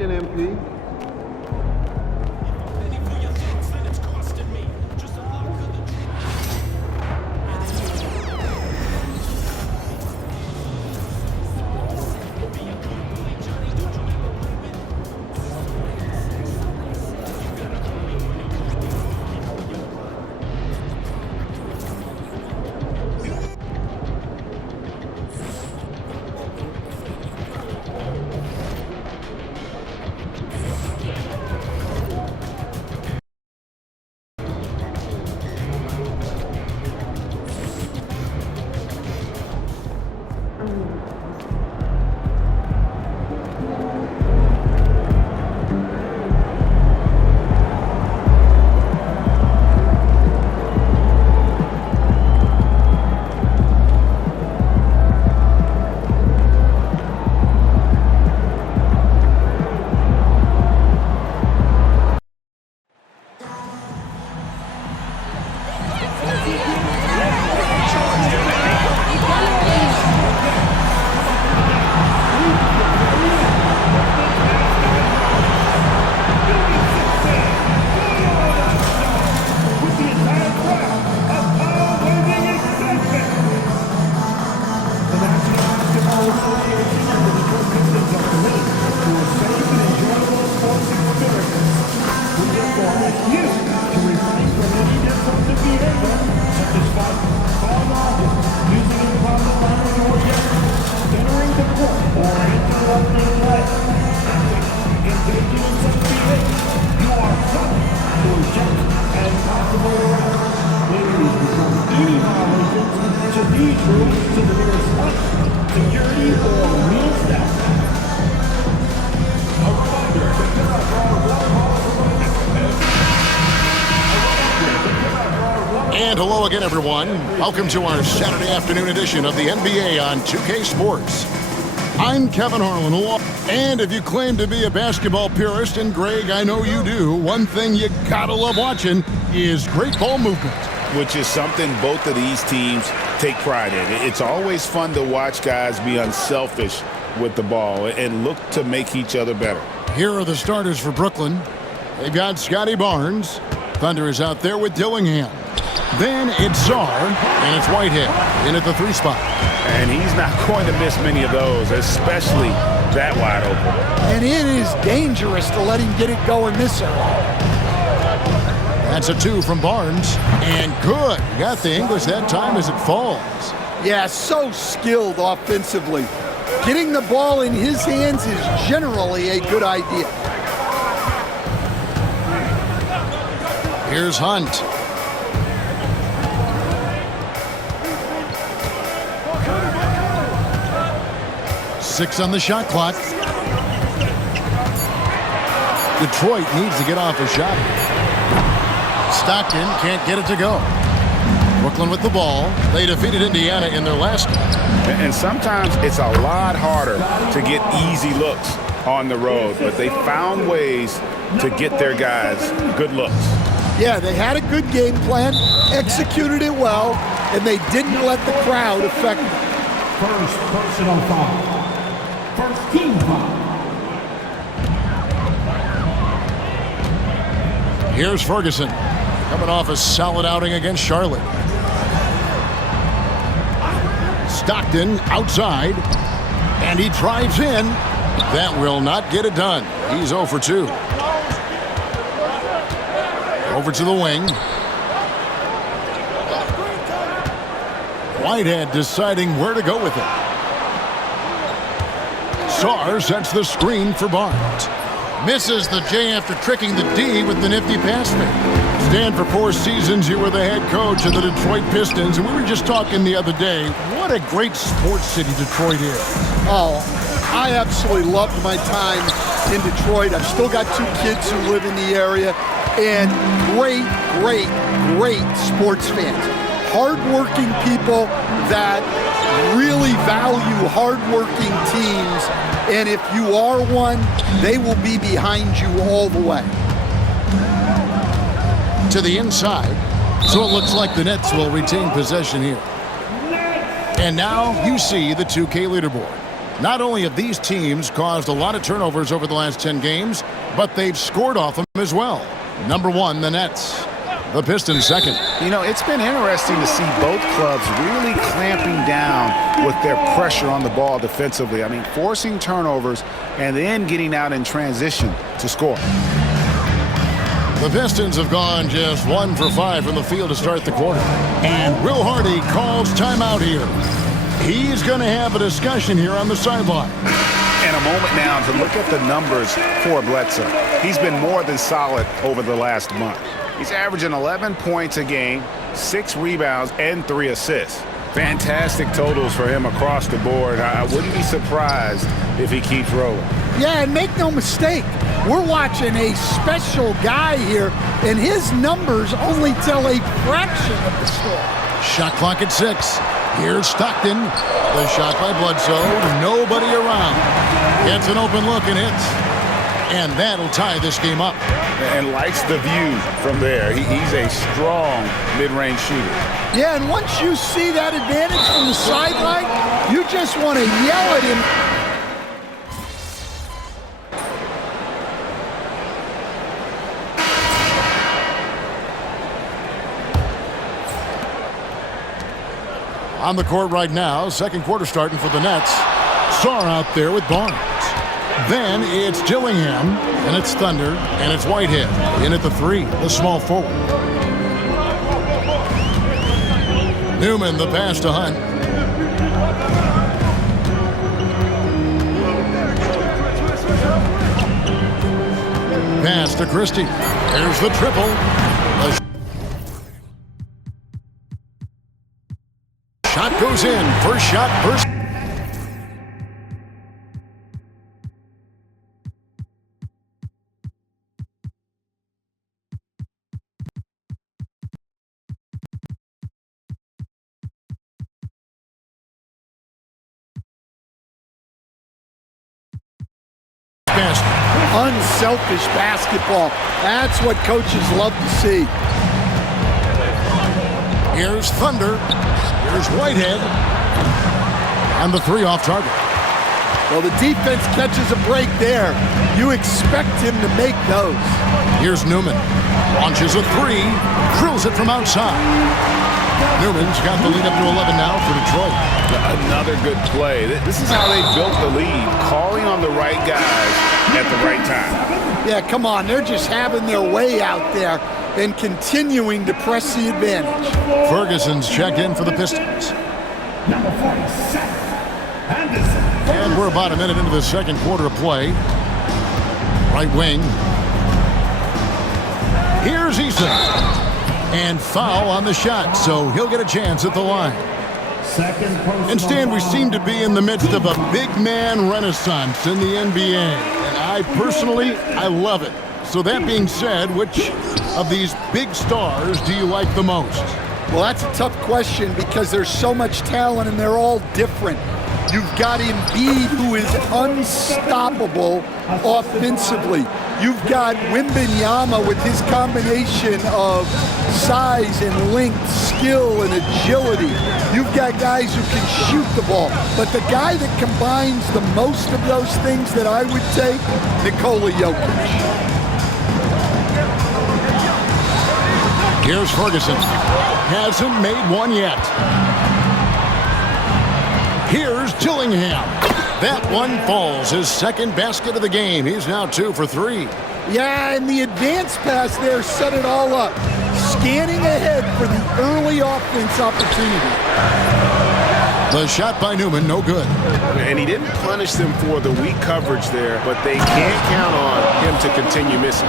second MP. And hello again, everyone. Welcome to our Saturday afternoon edition of the NBA on 2K Sports. I'm Kevin Harlan, and if you claim to be a basketball purist, and Greg, I know you do, one thing you gotta love watching is great ball movement. Which is something both of these teams take pride in. It's always fun to watch guys be unselfish with the ball and look to make each other better. Here are the starters for Brooklyn. They've got Scotty Barnes. Thunder is out there with Dillingham. Then it's Czar, and it's Whitehead in at the 3 spot. And he's not going to miss many of those, especially that wide open. And it is dangerous to let him get it going this early. That's a 2 from Barnes, and good. Got the English that time as it falls. Yeah, so skilled offensively. Getting the ball in his hands is generally a good idea. Here's Hunt. Six on the shot clock. Detroit needs to get off a shot. Stockton can't get it to go. Brooklyn with the ball. They defeated Indiana in their last game. And sometimes it's a lot harder to get easy looks on the road, but they found ways to get their guys good looks. Yeah, they had a good game plan, executed it well, and they didn't let the crowd affect them. First personal foul. First team foul. Here's Ferguson, coming off a solid outing against Charlotte. Stockton outside, and he drives in. That will not get it done. He's 0 for 2. Over to the wing. Whitehead deciding where to go with it. Sarr sets the screen for Barnes. Misses the J after tricking the D with the nifty pass fake. Stan, for 4 seasons, you were the head coach of the Detroit Pistons, and we were just talking the other day, what a great sports city Detroit is. Oh, I absolutely loved my time in Detroit. I've still got 2 kids who live in the area, and great, great, great sports fans. Hardworking people that really value hardworking teams, and if you are one, they will be behind you all the way. To the inside, so it looks like the Nets will retain possession here. And now you see the 2K leaderboard. Not only have these teams caused a lot of turnovers over the last 10 games, but they've scored off them as well. Number 1, the Nets. The Pistons second. You know, it's been interesting to see both clubs really clamping down with their pressure on the ball defensively. I mean, forcing turnovers and then getting out in transition to score. The Pistons have gone just 1 for 5 from the field to start the quarter. And Will Hardy calls timeout here. He's going to have a discussion here on the sideline. And a moment now to look at the numbers for Bledsoe. He's been more than solid over the last month. He's averaging 11 points a game, 6 rebounds, and 3 assists. Fantastic totals for him across the board. I wouldn't be surprised if he keeps rolling. Yeah, and make no mistake, we're watching a special guy here, and his numbers only tell a fraction of the story. Shot clock at 6. Here's Stockton. The shot by Bledsoe. Nobody around. Gets an open look and hits. And that'll tie this game up. And likes the view from there. He's a strong mid-range shooter. Yeah, and once you see that advantage from the sideline, you just want to yell at him. On the court right now, second quarter starting for the Nets. Sarr out there with Barnes. Then it's Dillingham, and it's Thunder, and it's Whitehead. In at the 3, the small forward. Newman, the pass to Hunt. Pass to Christie. There's the triple. The shot goes in. First shot, first. Unselfish basketball. That's what coaches love to see. Here's Thunder. Here's Whitehead. And the 3 off target. Well, the defense catches a break there. You expect him to make those. Here's Newman. Launches a 3. Drills it from outside. Newman's got the lead up to 11 now for Detroit. Another good play. This is how they built the lead, calling on the right guys at the right time. Yeah, come on. They're just having their way out there and continuing to press the advantage. Ferguson's checked in for the Pistons. Number 47, Anderson. And we're about a minute into the second quarter of play. Right wing. Here's Eason. And foul on the shot, so he'll get a chance at the line. And Stan, we seem to be in the midst of a big man renaissance in the NBA. And I personally love it. So that being said, which of these big stars do you like the most? Well, that's a tough question because there's so much talent and they're all different. You've got Embiid, who is unstoppable offensively. You've got Wembanyama with his combination of size and length, skill and agility. You've got guys who can shoot the ball. But the guy that combines the most of those things that I would take, Nikola Jokic. Here's Ferguson. Hasn't made one yet. Here's Dillingham. That one falls. His second basket of the game. He's now 2 for 3. Yeah, and the advance pass there set it all up. Scanning ahead for the early offense opportunity. The shot by Newman, no good. And he didn't punish them for the weak coverage there, but they can't count on him to continue missing.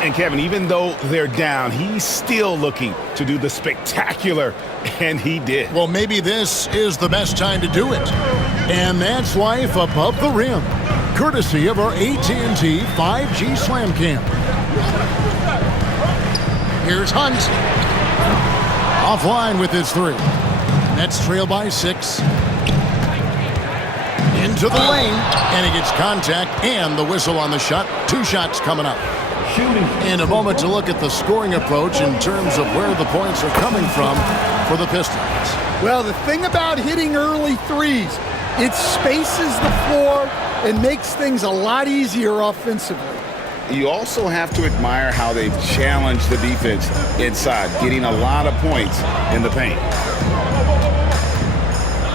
And Kevin, even though they're down, he's still looking to do the spectacular, and he did. Well, maybe this is the best time to do it. And that's life above the rim, courtesy of our AT&T 5G Slam Cam. Here's Hunt. Offline with his 3. Nets trail by 6. Into the lane, and he gets contact and the whistle on the shot. 2 shots coming up. In a moment to look at the scoring approach in terms of where the points are coming from for the Pistons. Well, the thing about hitting early threes, It spaces the floor and makes things a lot easier offensively. You also have to admire how they've challenged the defense inside, getting a lot of points in the paint.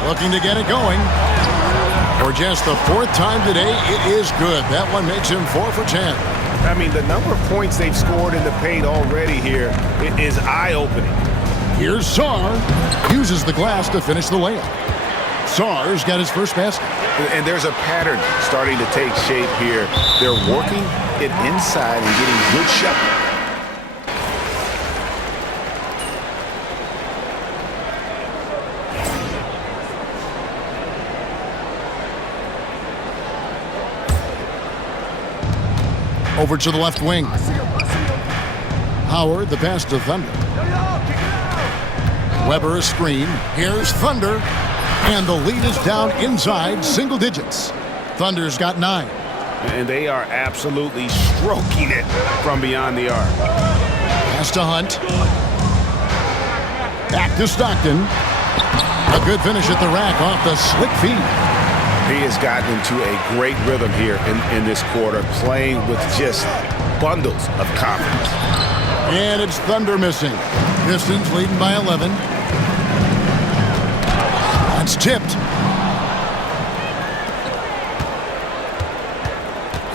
Looking to get it going. For just the fourth time today, it is good. That one makes him 4 for 10. I mean, the number of points they've scored in the paint already here is eye-opening. Here's Sarr. Uses the glass to finish the layup. Sarr's got his first basket. And there's a pattern starting to take shape here. They're working it inside and getting good shot. Over to the left wing. Howard, the pass to Thunder. Weber a screen. Here's Thunder. And the lead is down inside single digits. Thunder's got 9. And they are absolutely stroking it from beyond the arc. Pass to Hunt. Back to Stockton. A good finish at the rack off the slick feed. He has gotten into a great rhythm here in this quarter, playing with just bundles of confidence. And it's Thunder missing. Pistons leading by 11. That's tipped.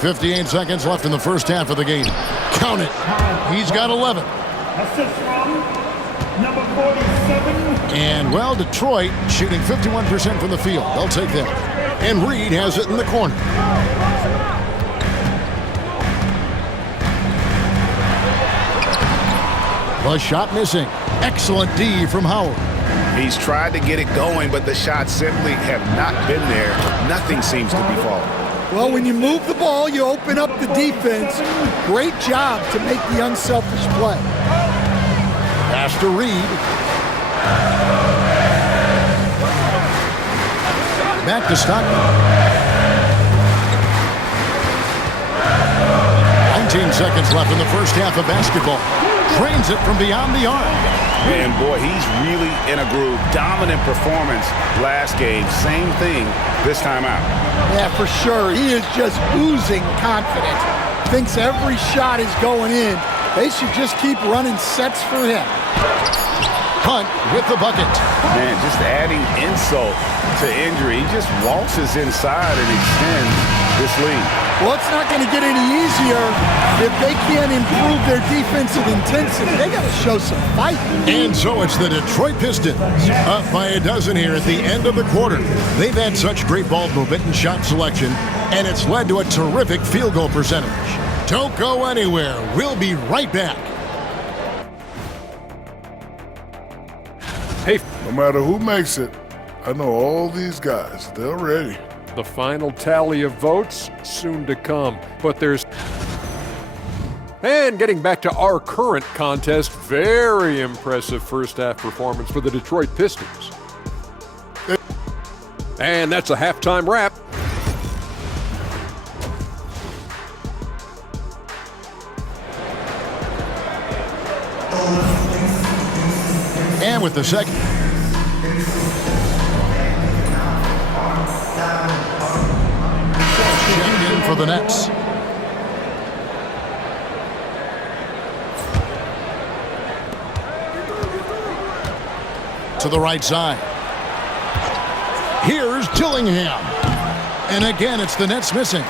58 seconds left in the first half of the game. Count it. He's got 11. Assist from number 47. And, well, Detroit shooting 51% from the field. They'll take that. And Reed has it in the corner. The shot missing. Excellent D from Howard. He's tried to get it going, but the shots simply have not been there. Nothing seems to be falling. Well, when you move the ball, you open up the defense. Great job to make the unselfish play. Pass to Reed. Back to Stockton. 19 seconds left in the first half of basketball. Drains it from beyond the arc. And boy, he's really in a groove. Dominant performance last game. Same thing this time out. Yeah, for sure. He is just oozing confidence. Thinks every shot is going in. They should just keep running sets for him. Hunt with the bucket. Man, just adding insult to injury. He just waltzes inside and extends this lead. Well, it's not going to get any easier if they can't improve their defensive intensity. They got to show some fight. And so it's the Detroit Pistons up by a dozen here at the end of the quarter. They've had such great ball movement and shot selection, and it's led to a terrific field goal percentage. Don't go anywhere. We'll be right back. Hey, No matter who makes it, I know all these guys. They're ready. the final tally of votes soon to come, but there's... And getting back to our current contest, very impressive first half performance for the Detroit Pistons. And that's a halftime wrap. And with the second. Checked in for the Nets. To the right side. Here's Dillingham. And again, it's the Nets missing.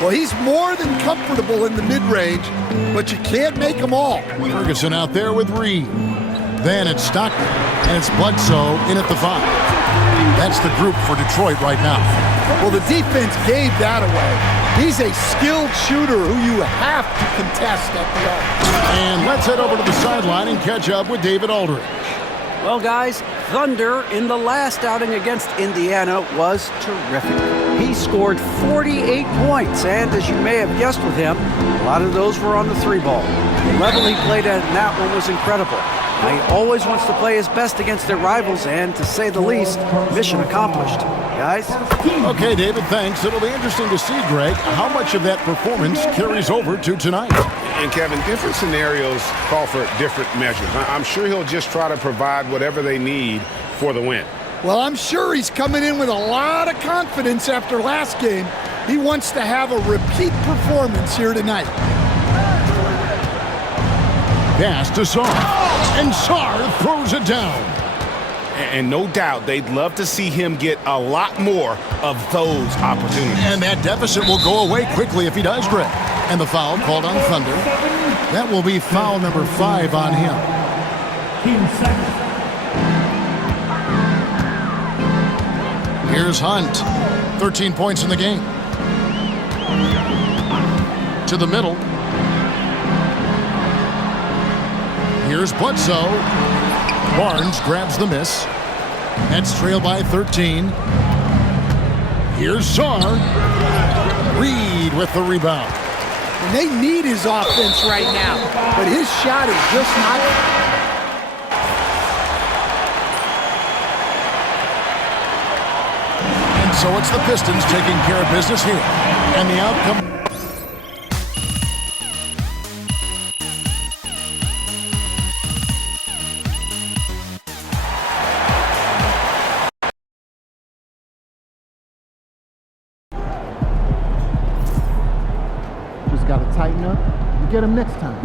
Well, he's more than comfortable in the mid-range, but you can't make them all. Ferguson out there with Reed. Then it's Stockton, and it's Bledsoe in at the 5. That's the group for Detroit right now. Well, the defense gave that away. He's a skilled shooter who you have to contest at the arc. And let's head over to the sideline and catch up with David Aldridge. Well, guys, Thunder in the last outing against Indiana was terrific. He scored 48 points, and as you may have guessed with him, a lot of those were on the 3-ball. The level he played at in that one was incredible. Now, he always wants to play his best against their rivals, and to say the least, mission accomplished. Guys? Okay, David, thanks. It'll be interesting to see, Greg, how much of that performance carries over to tonight. And Kevin, different scenarios call for different measures. I'm sure he'll just try to provide whatever they need for the win. Well, I'm sure he's coming in with a lot of confidence after last game. He wants to have a repeat performance here tonight. Pass to Sarr. And Sarr throws it down. And no doubt they'd love to see him get a lot more of those opportunities. And that deficit will go away quickly if he does, Greg. And the foul called on Thunder. That will be foul number 5 on him. Team 7. Here's Hunt. 13 points in the game. To the middle. Here's Bledsoe. Barnes grabs the miss. Nets trail by 13. Here's Sarr. Reed with the rebound. And they need his offense right now, but his shot is just not. And so it's the Pistons taking care of business here. And the outcome. Just got to tighten up and get him next time.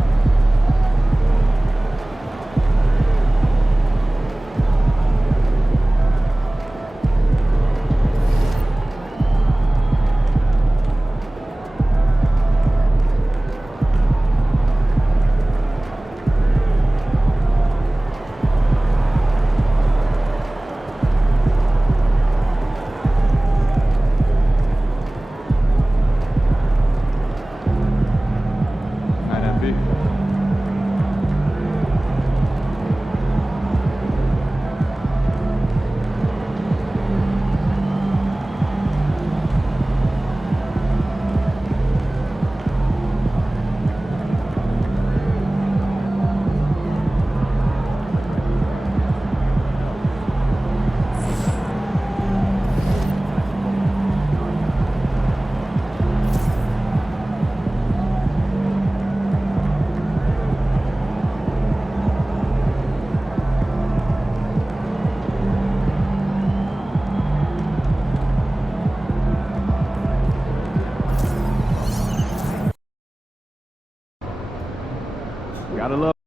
Gotta love